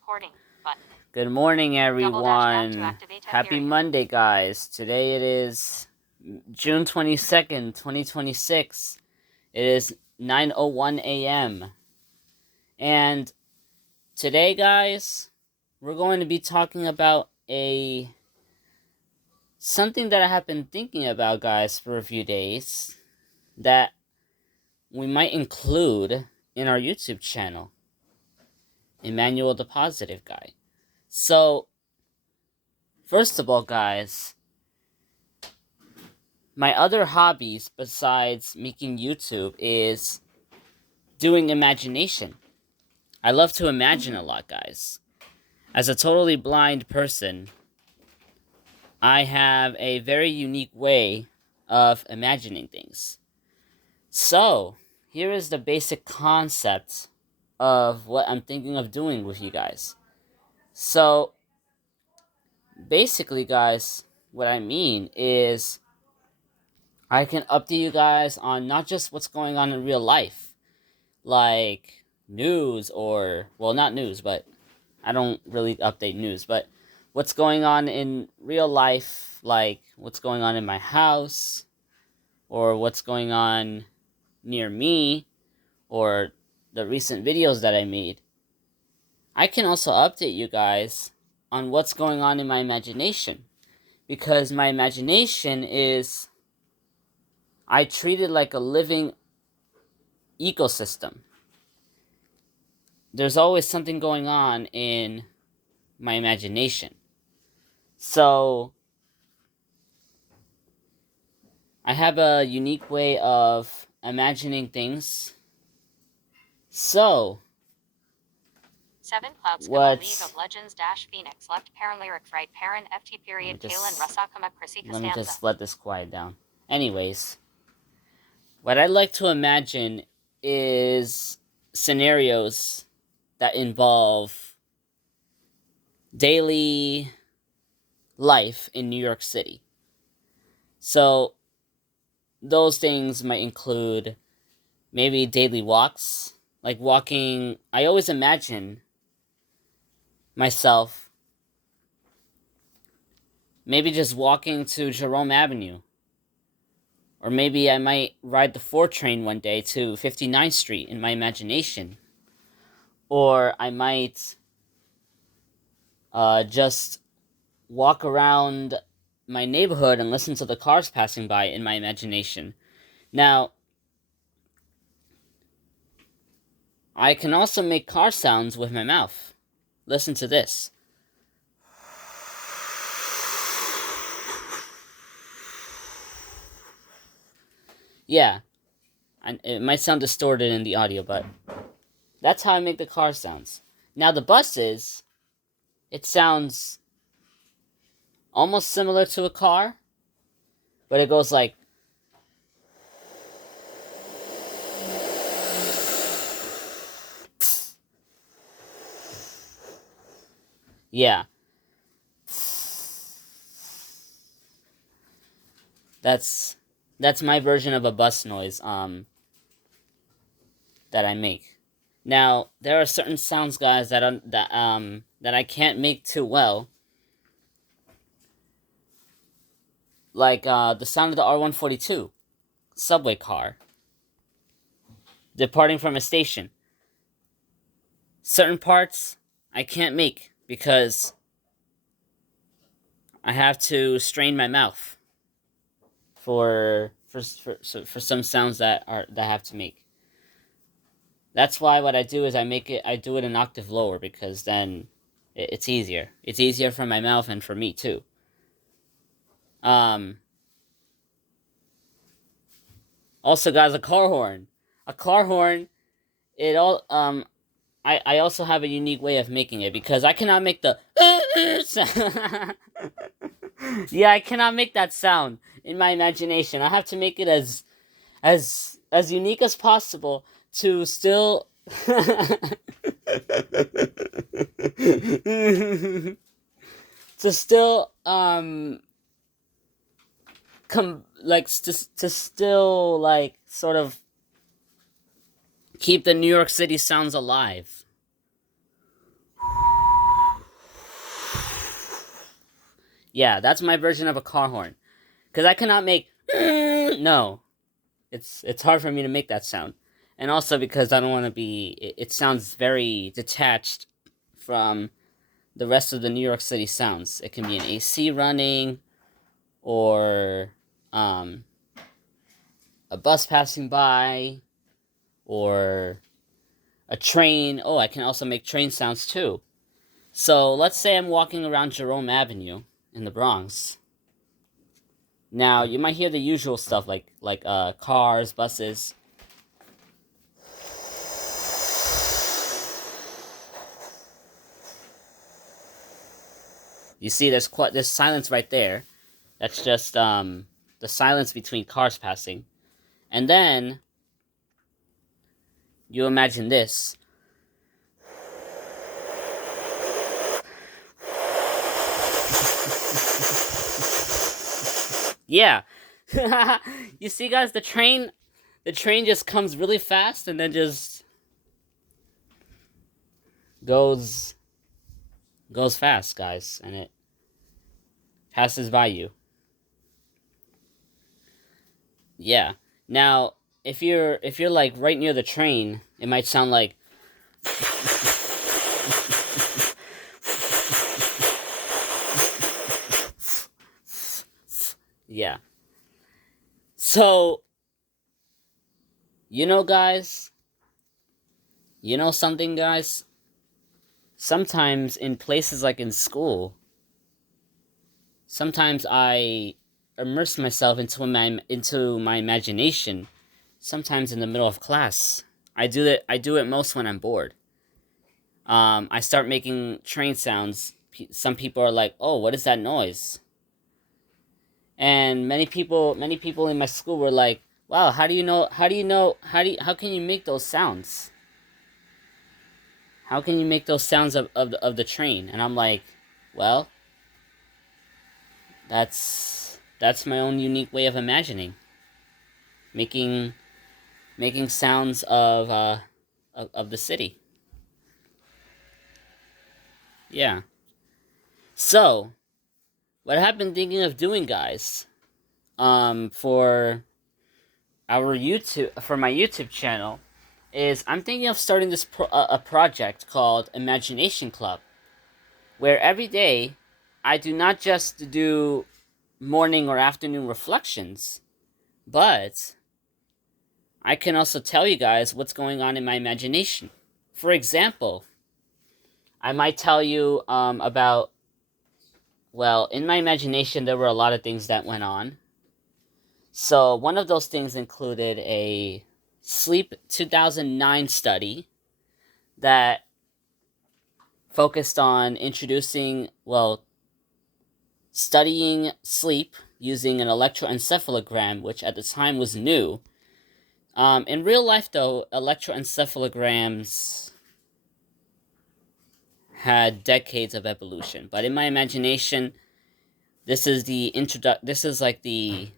recording button. Good morning, everyone. To activate Happy Monday, guys. Today it is June 22nd, 2026. It is 9:01 a.m. And today, guys, we're going to be talking about something that I have been thinking about, guys, for a few days that we might include in our YouTube channel. Emmanuel the Positive Guy. So, first of all, guys, my other hobbies besides making YouTube is doing imagination. I love to imagine a lot, guys. As a totally blind person, I have a very unique way of imagining things. So, here is the basic concept of what I'm thinking of doing with you guys. So, basically, guys, what I mean is I can update you guys on not just what's going on in real life, like news or, well, not news, but I don't really update news, but what's going on in real life, like what's going on in my house, or what's going on near me, or the recent videos that I made. I can also update you guys on what's going on in my imagination, because my imagination is, I treat it like a living ecosystem. There's always something going on in my imagination. So, I have a unique way of imagining things. So, 7 Clouds What's- League of Legends - Phoenix left parent lyric right parent FT period Kalen Rasakama Chrissy let me Costanza. just let this quiet down. Anyways, what I like to imagine is scenarios that involve daily life in New York City. So, those things might include maybe daily walks, like walking. I always imagine myself maybe just walking to Jerome Avenue. Or maybe I might ride the 4 train one day to 59th Street in my imagination. Or I might just walk around my neighborhood and listen to the cars passing by in my imagination. Now, I can also make car sounds with my mouth. Listen to this. Yeah, it might sound distorted in the audio, but that's how I make the car sounds. Now, the buses, it sounds almost similar to a car, but it goes like... Yeah. That's my version of a bus noise that I make. Now, there are certain sounds, guys, that I can't make too well. Like the sound of the R142 subway car departing from a station. Certain parts I can't make because I have to strain my mouth for some sounds that I have to make. That's why what I do is I do it an octave lower, because then it's easier. It's easier for my mouth and for me too. Also, guys, a car horn. A car horn, I also have a unique way of making it, because I cannot make the sound. Yeah, I cannot make that sound in my imagination. I have to make it as unique as possible to still to still to still like sort of keep the New York City sounds alive. Yeah, that's my version of a car horn. Because I cannot make no. It's hard for me to make that sound. And also because I don't want to be it sounds very detached from the rest of the New York City sounds. It can be an AC running or um, a bus passing by or a train. Oh, I can also make train sounds too. So let's say I'm walking around Jerome Avenue in the Bronx. Now you might hear the usual stuff like cars, buses. You see, there's silence right there. That's just the silence between cars passing, and then you imagine this. Yeah, you see, guys, the train just comes really fast and then just goes goes fast, guys, and it passes by you. Yeah. Now, if you're like right near the train, it might sound like yeah. So, guys, something, guys? Sometimes in places like in school, sometimes I immerse myself into my imagination. Sometimes in the middle of class, I do it most when I'm bored. I start making train sounds. Some people are like, "Oh, what is that noise?" And many people in my school were like, "Wow, how do you know? How do you know? How can you make those sounds? How can you make those sounds of the train?" And I'm like, "Well, that's my own unique way of imagining, making making sounds of the city." Yeah. So, what I've been thinking of doing, guys, for my YouTube channel, is I'm thinking of starting a project called Imagination Club, where every day I do not just do morning or afternoon reflections, but I can also tell you guys what's going on in my imagination. For example, I might tell you about, well, in my imagination, there were a lot of things that went on. So, one of those things included a Sleep 2009 study that focused on studying sleep using an electroencephalogram, which at the time was new. In real life, though, electroencephalograms had decades of evolution. But in my imagination, this is like the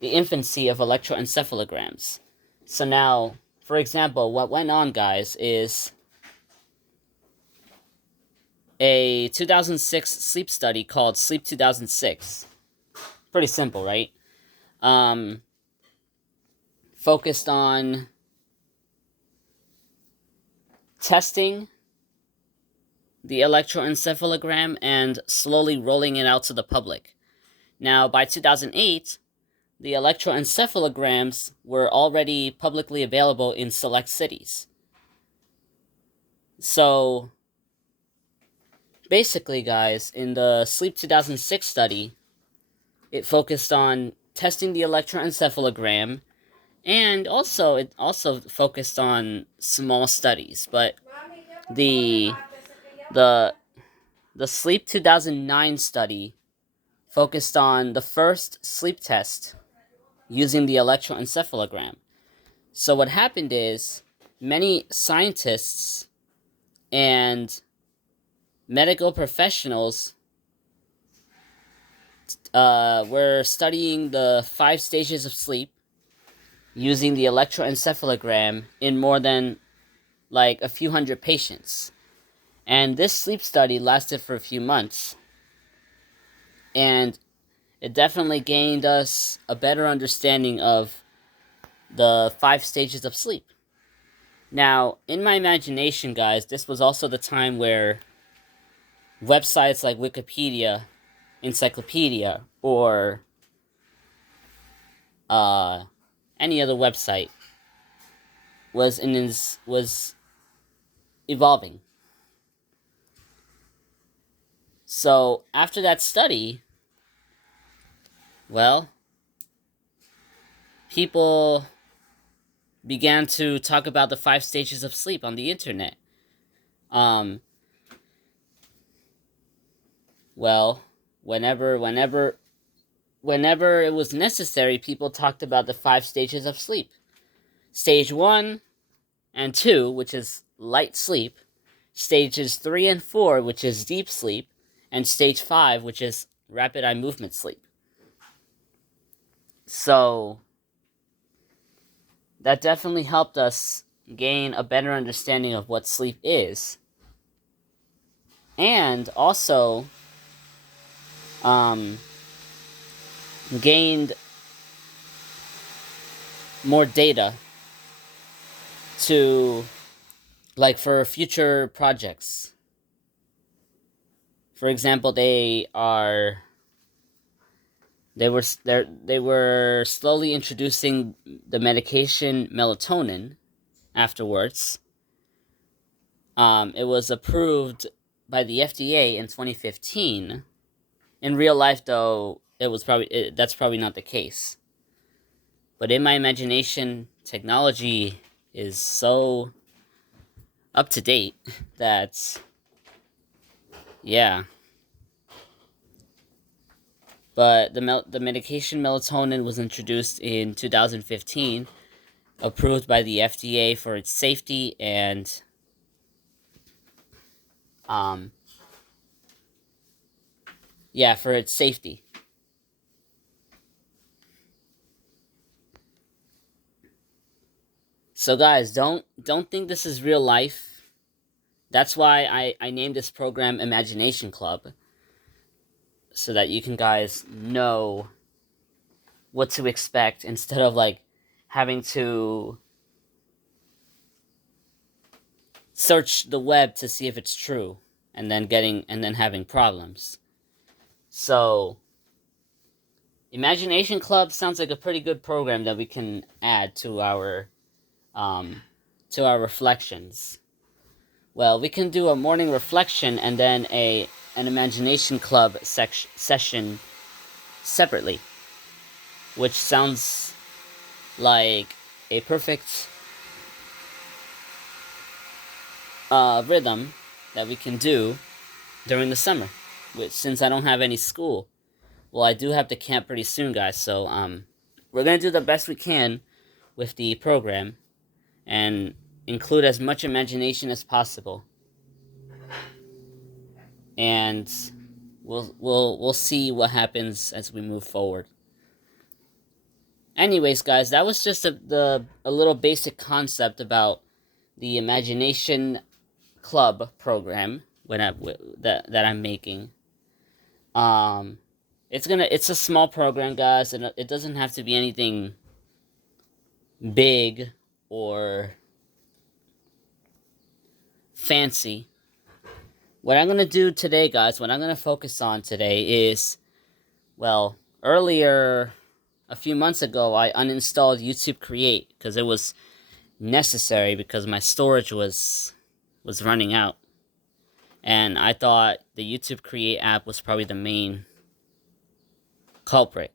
infancy of electroencephalograms. So now, for example, what went on, guys, is a 2006 sleep study called Sleep 2006. Pretty simple, right? Um, Focused on testing the electroencephalogram and slowly rolling it out to the public. Now, by 2008, the electroencephalograms were already publicly available in select cities. So, basically, guys, in the Sleep 2006 study, it focused on testing the electroencephalogram, and it also focused on small studies. But the the the Sleep 2009 study focused on the first sleep test using the electroencephalogram. So what happened is many scientists and medical professionals were studying the 5 stages of sleep using the electroencephalogram in more than like a few hundred patients. And this sleep study lasted for a few months. And it definitely gained us a better understanding of the 5 stages of sleep. Now, in my imagination, guys, this was also the time where websites like Wikipedia, Encyclopedia, or uh, any other website was evolving. So after that study, well, people began to talk about the 5 stages of sleep on the internet. Um, well, whenever it was necessary, people talked about the 5 stages of sleep. Stage 1 and 2, which is light sleep. Stages 3 and 4, which is deep sleep. And stage 5, which is rapid eye movement sleep. So, that definitely helped us gain a better understanding of what sleep is. And also, um, gained more data to, like, for future projects. For example, they were slowly introducing the medication melatonin afterwards. It was approved by the FDA in 2015. In real life, though, that's probably not the case. But in my imagination, technology is so up to date that, yeah. But the medication melatonin was introduced in 2015, approved by the FDA for its safety and um yeah, for its safety. So guys, don't think this is real life. That's why I named this program Imagination Club, so that you can guys know what to expect instead of like having to search the web to see if it's true and then having problems. So, Imagination Club sounds like a pretty good program that we can add um to our reflections. Well, we can do a morning reflection and then an Imagination Club session separately, which sounds like a perfect rhythm that we can do during the summer. Which, since I don't have any school, well, I do have to camp pretty soon, guys. So we're gonna do the best we can with the program and include as much imagination as possible. And we'll see what happens as we move forward. Anyways, guys, that was just a little basic concept about the Imagination Club program that I'm making. Um, it's a small program, guys, and it doesn't have to be anything big or fancy. What I'm gonna do today, guys, what I'm gonna focus on today is, well, earlier, a few months ago, I uninstalled YouTube Create because it was necessary because my storage was running out, and I thought the YouTube Create app was probably the main culprit.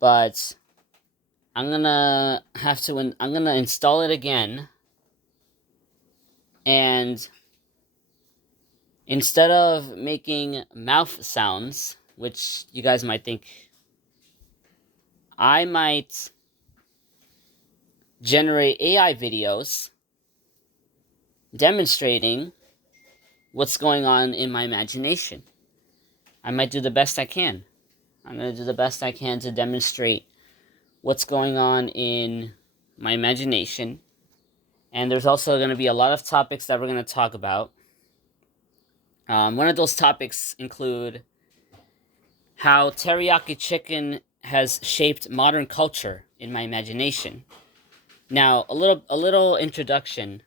But I'm gonna install it again, and instead of making mouth sounds, which you guys might think, I might generate AI videos demonstrating what's going on in my imagination. I might do the best I can. I'm going to do the best I can to demonstrate what's going on in my imagination. And there's also going to be a lot of topics that we're going to talk about. One of those topics include how teriyaki chicken has shaped modern culture in my imagination. Now, a little introduction.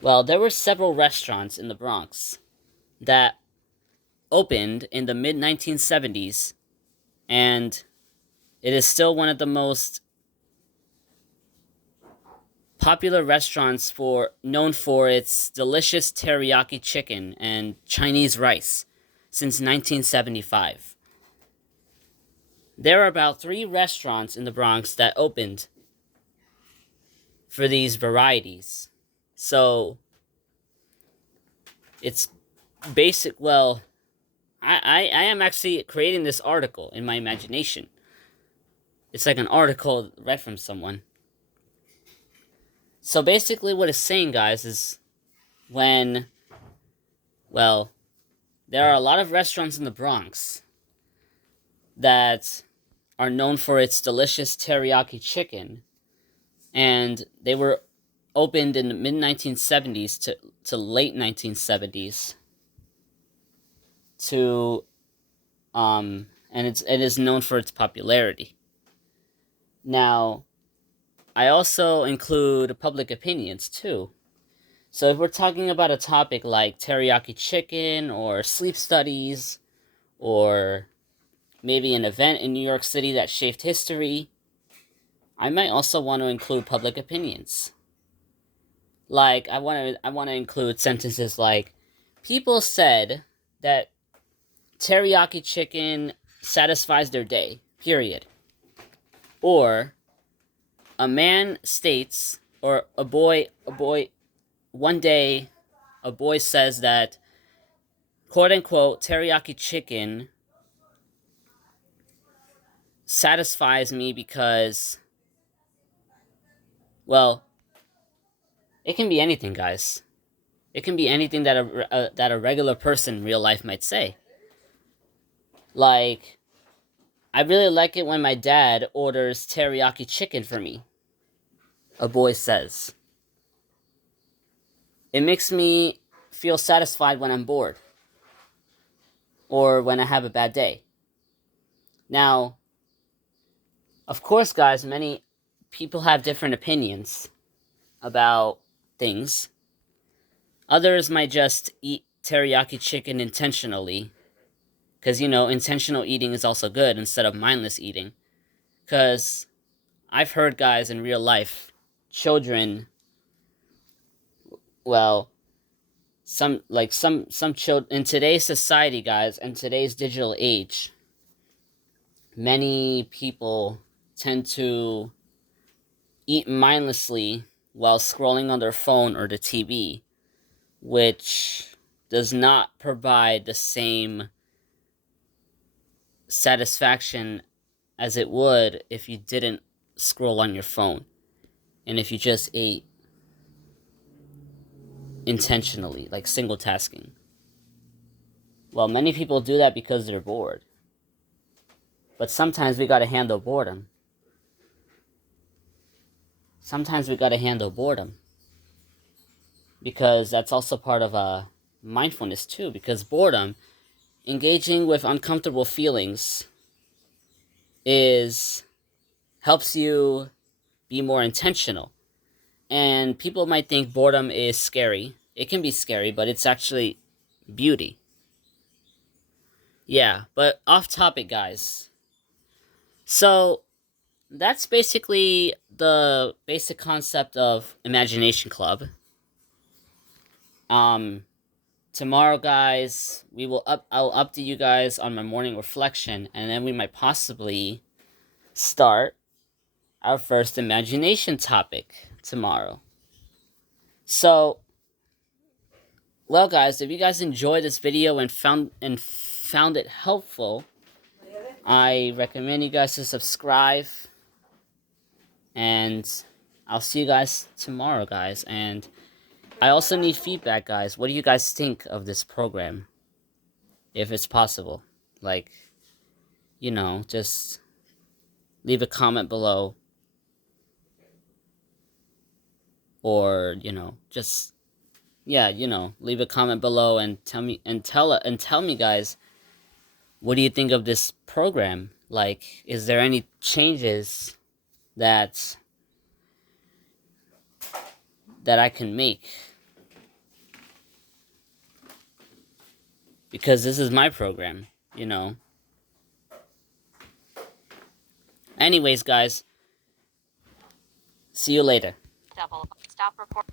Well, there were several restaurants in the Bronx that opened in the mid 1970s, and it is still one of the most popular restaurants known for its delicious teriyaki chicken and Chinese rice since 1975. There are about 3 restaurants in the Bronx that opened for these varieties. So it's basic. Well, I am actually creating this article in my imagination. It's like an article read from someone. So basically, what it's saying, guys, is when, well, there are a lot of restaurants in the Bronx that are known for its delicious teriyaki chicken, and they were opened in the mid 1970s to late 1970s to and it is known for its popularity. Now, I also include public opinions too. So if we're talking about a topic like teriyaki chicken or sleep studies or maybe an event in New York City that shaped history, I might also want to include public opinions. Like I want to include sentences like people said that teriyaki chicken satisfies their day. Period. Or a man states or a boy one day a boy says that quote unquote teriyaki chicken satisfies me because, well, it can be anything, guys. It can be anything that a regular person in real life might say. Like, I really like it when my dad orders teriyaki chicken for me, a boy says. It makes me feel satisfied when I'm bored or when I have a bad day. Now, of course, guys, many people have different opinions about things. Others might just eat teriyaki chicken intentionally, because, intentional eating is also good instead of mindless eating. Because I've heard, guys, in real life, children, well, some children in today's society, guys, in today's digital age, many people tend to eat mindlessly while scrolling on their phone or the TV, which does not provide the same satisfaction as it would if you didn't scroll on your phone and if you just ate intentionally, like single tasking. Well, many people do that because they're bored. But sometimes we gotta handle boredom. Sometimes we gotta handle boredom. Because that's also part of mindfulness too. Because boredom, engaging with uncomfortable feelings, is helps you be more intentional. And people might think boredom is scary. It can be scary, but it's actually beauty. Yeah, but off topic, guys. So, that's basically the basic concept of Imagination Club. Um, Tomorrow, guys, I'll update you guys on my morning reflection, and then we might possibly start our first imagination topic tomorrow. So, well, guys, if you guys enjoyed this video and found it helpful, I recommend you guys to subscribe, and I'll see you guys tomorrow, guys. And I also need feedback, guys. What do you guys think of this program? If it's possible, like, just leave a comment below, or just, yeah, leave a comment below and tell me, guys, what do you think of this program? Like, is there any changes that I can make? Because this is my program, you know. Anyways, guys, see you later. Double. Stop recording.